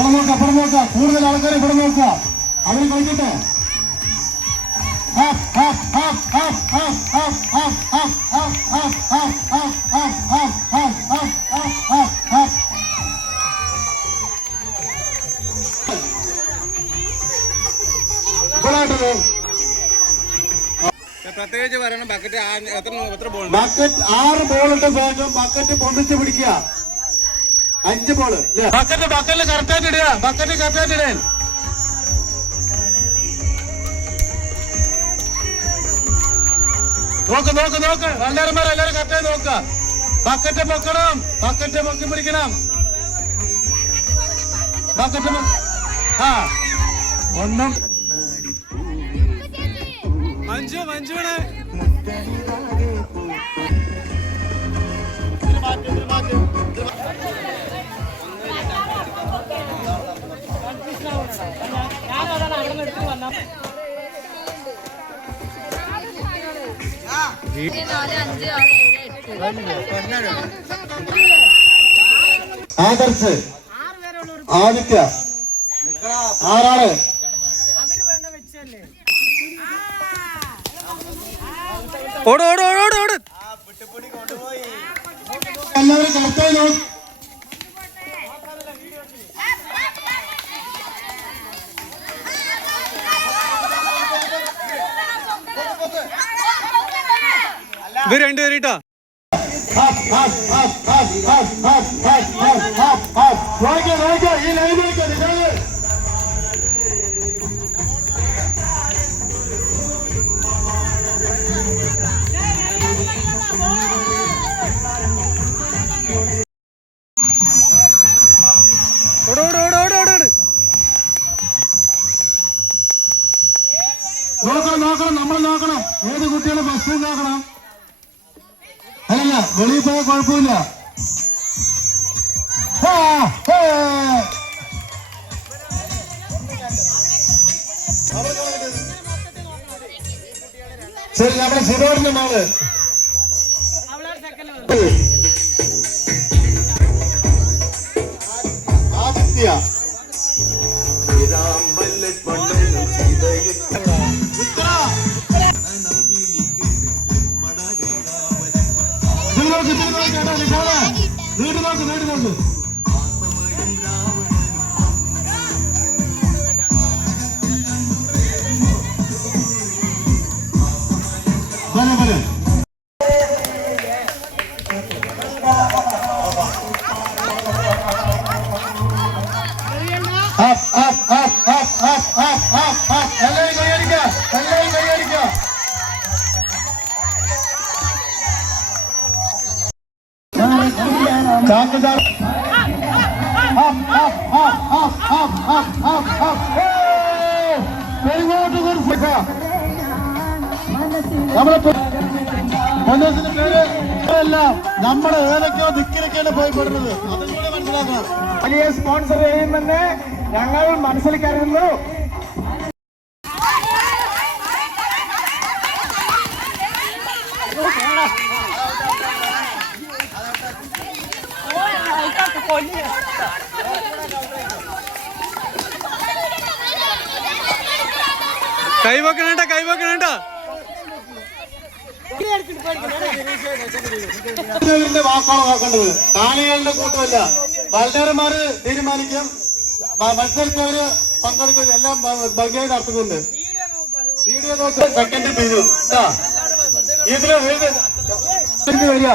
ഇവിടെ നോക്കാം, കൂടുതൽ ആൾക്കാരെ ഇവിടെ നോക്കുക. അവര് കളിക്കട്ടെ. പ്രത്യേകിച്ച് പറയണം, ബക്കറ്റ് 6 ബോളിട്ട ശേഷം ബക്കറ്റ് പൊന്തിച്ച് പിടിക്കുക. 5 ബോള് ബക്കറ്റിൽ കറക്റ്റായിട്ട് ഇടുക. ബക്കറ്റ് കറക്റ്റായിട്ട് ഇടാൻ നോക്ക്. എല്ലാവരും കറക്റ്റായി നോക്കുക. ബക്കറ്റ് പൊക്കണം, ബക്കറ്റ് പൊക്കി പിടിക്കണം. ബക്കറ്റ് ഒന്നും മഞ്ജുവാണ്. ആദർശ്, ആദിത്യ, 6 ആള്. ഓട് എല്ലാവരും കറക്റ്റായി നോക്കും. ഇത് രണ്ടുപേരിട്ടോ ഈ ലൈനിലേക്ക് നോക്കണം. നമ്മൾ നോക്കണം ഏത് കുട്ടികളെ ബസ് നോക്കണം. അല്ലല്ല, വെളിയിൽ പോയാൽ കുഴപ്പമില്ല. ശരി, നമ്മുടെ സിറോഡിന്റെ മോള് ആദിത്യ. നീട്ടി നോക്ക്. പോലെ എല്ലാവരും കൈയടിക്കുക. ചാക്കുചാർ നമ്മുടെ പേര് എല്ലാം നമ്മൾ ഏതൊക്കെയോ ദിക്കിലൊക്കെയാണ് പോയിപ്പെടുന്നത്. അതും കൂടെ മനസ്സിലാക്കണം. വലിയ സ്പോൺസർ ചെയ്യുമെന്ന് ഞങ്ങൾ മനസ്സിൽ കരുതുന്നു. കൈവക്കണേട്ടാ വാക്കാണ് നോക്കേണ്ടത്. കാണികളുടെ കൂട്ടമല്ല. വളരെമാര് തീരുമാനിക്കും, മത്സരിച്ചവര് പങ്കെടുക്കും, എല്ലാം ഭംഗിയായി നടത്തുന്നുണ്ട്. വീഡിയോ നോക്കുക. സെക്കൻഡ് ബിജു ഇതില് വരിക.